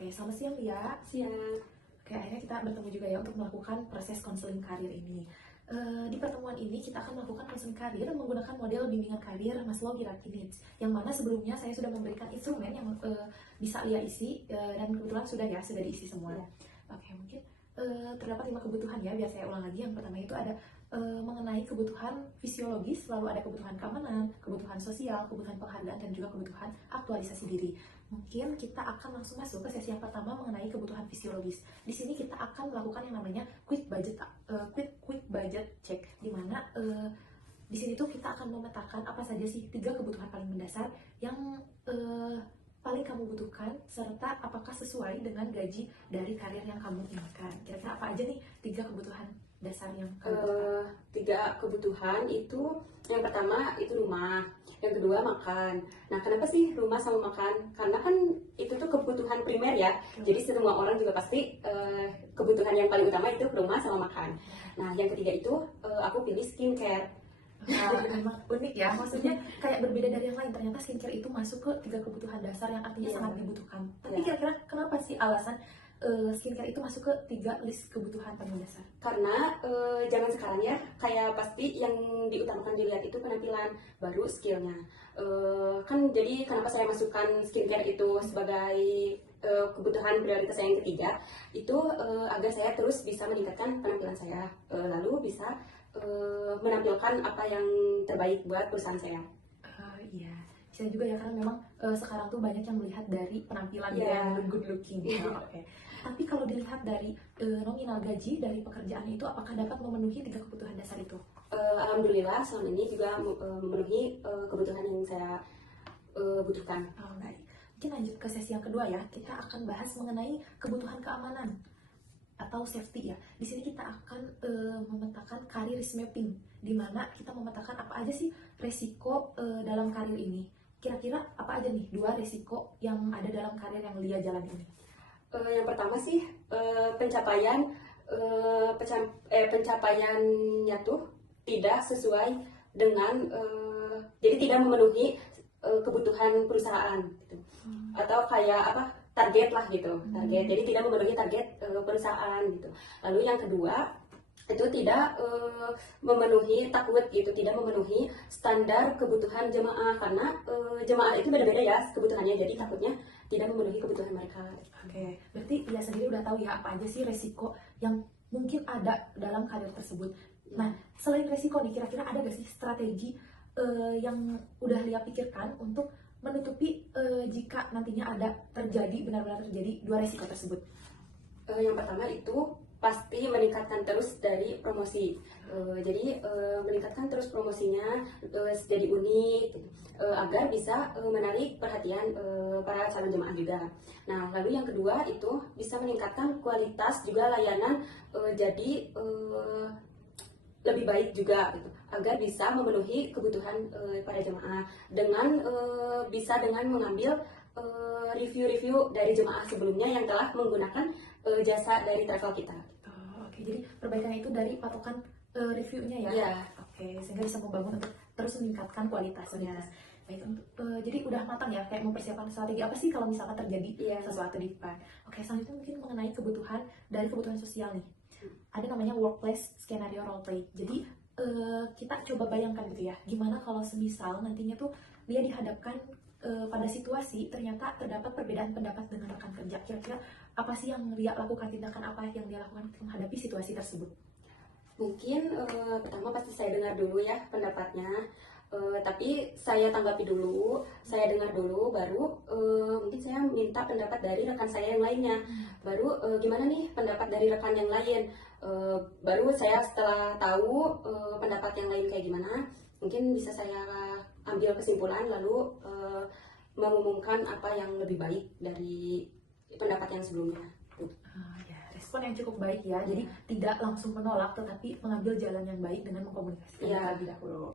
Oke, selamat siang Lia. Siang. Oke, akhirnya kita bertemu juga ya untuk melakukan proses konseling karir ini. Di pertemuan ini kita akan melakukan konseling karir menggunakan model bimbingan karir Maslow Hierarchy Needs, yang mana sebelumnya saya sudah memberikan instrumen yang bisa Lia isi, dan kebetulan sudah diisi semua. Ya. Oke, mungkin terdapat 5 kebutuhan ya, biar saya ulang lagi. Yang pertama itu ada mengenai kebutuhan fisiologis, lalu ada kebutuhan keamanan, kebutuhan sosial, kebutuhan penghargaan, dan juga kebutuhan aktualisasi diri. Mungkin kita akan langsung masuk ke sesi yang pertama mengenai kebutuhan fisiologis. Di sini kita akan melakukan yang namanya quick budget check, di mana di sini tuh kita akan memetakan apa saja sih 3 kebutuhan paling mendasar yang paling kamu butuhkan, serta apakah sesuai dengan gaji dari karir yang kamu inginkan. Kira-kira apa aja nih 3 kebutuhan dasar yang kamu butuhkan? 3 kebutuhan itu, yang pertama itu rumah, yang kedua makan. Nah, kenapa sih rumah sama makan? Karena kan itu tuh kebutuhan primer ya. Jadi semua orang juga pasti kebutuhan yang paling utama itu rumah sama makan. Nah, yang ketiga itu aku pilih skincare. Memang unik ya, maksudnya kayak berbeda dari yang lain. Ternyata skincare itu masuk ke 3 kebutuhan dasar yang artinya sangat dibutuhkan. Tapi kira-kira kenapa sih alasan skincare itu masuk ke 3 list kebutuhan paling dasar? Karena zaman sekarang ya, kayak pasti yang diutamakan dilihat itu penampilan, baru skillnya. Kan jadi kenapa saya masukkan skincare itu sebagai kebutuhan prioritas saya yang ketiga, itu agar saya terus bisa meningkatkan penampilan saya, lalu bisa menampilkan apa yang terbaik buat perusahaan saya. Iya, bisa juga ya, karena memang sekarang tuh banyak yang melihat dari penampilan yang good looking. Oke. Tapi kalau dilihat dari nominal gaji dari pekerjaan itu, apakah dapat memenuhi 3 kebutuhan dasar itu? Alhamdulillah selama ini juga memenuhi kebutuhan yang saya butuhkan. Oh, baik. Mungkin lanjut ke sesi yang kedua ya. Kita akan bahas mengenai kebutuhan keamanan atau safety ya. Di sini kita akan memetakan career risk mapping, di mana kita memetakan apa aja sih resiko dalam karir ini. Kira-kira apa aja nih 2 resiko yang ada dalam karir yang Lia jalan ini? Yang pertama sih pencapaiannya tuh tidak sesuai dengan jadi tidak memenuhi kebutuhan perusahaan gitu. Atau kayak apa, target lah gitu, target. Jadi tidak memenuhi target perusahaan gitu. Lalu yang kedua itu tidak memenuhi takut gitu, tidak memenuhi standar kebutuhan jemaah, karena jemaah itu beda-beda ya kebutuhannya, jadi takutnya tidak memenuhi kebutuhan mereka. Oke, berarti Lia sendiri udah tahu ya apa aja sih resiko yang mungkin ada dalam karir tersebut. Nah, selain resiko nih, kira-kira ada gak sih strategi yang udah Lia pikirkan untuk menutupi jika nantinya ada benar-benar terjadi 2 resiko tersebut? Yang pertama itu pasti meningkatkan terus dari promosi. Jadi meningkatkan terus promosinya, jadi unik agar bisa menarik perhatian para calon jemaah juga. Nah, lalu yang kedua itu bisa meningkatkan kualitas juga layanan, jadi lebih baik juga gitu, agar bisa memenuhi kebutuhan para jemaah dengan bisa dengan mengambil review-review dari jemaah sebelumnya yang telah menggunakan jasa dari travel kita. Oke, jadi perbaikannya itu dari patokan reviewnya ya? Iya. Oke, sehingga bisa membangun untuk terus meningkatkan kualitasnya. Baik, jadi udah matang ya, kayak mempersiapkan strategi apa sih kalau misalkan terjadi sesuatu di depan. Oke, selanjutnya mungkin mengenai kebutuhan sosial nih. Ada namanya workplace scenario role play. Jadi kita coba bayangkan gitu ya, gimana kalau semisal nantinya tuh dia dihadapkan pada situasi ternyata terdapat perbedaan pendapat dengan rekan kerja. Kira-kira apa sih yang dia lakukan, tindakan apa yang dia lakukan menghadapi situasi tersebut? Mungkin pertama pasti saya dengar dulu ya pendapatnya, tapi saya tanggapi dulu, saya dengar dulu, baru mungkin saya minta pendapat dari rekan saya yang lainnya. Baru gimana nih pendapat dari rekan yang lain, baru saya setelah tahu pendapat yang lain kayak gimana, mungkin bisa saya ambil kesimpulan, lalu mengumumkan apa yang lebih baik dari pendapat yang sebelumnya. Respon yang cukup baik ya, jadi tidak langsung menolak tetapi mengambil jalan yang baik dengan mengkomunikasikan terlebih dahulu.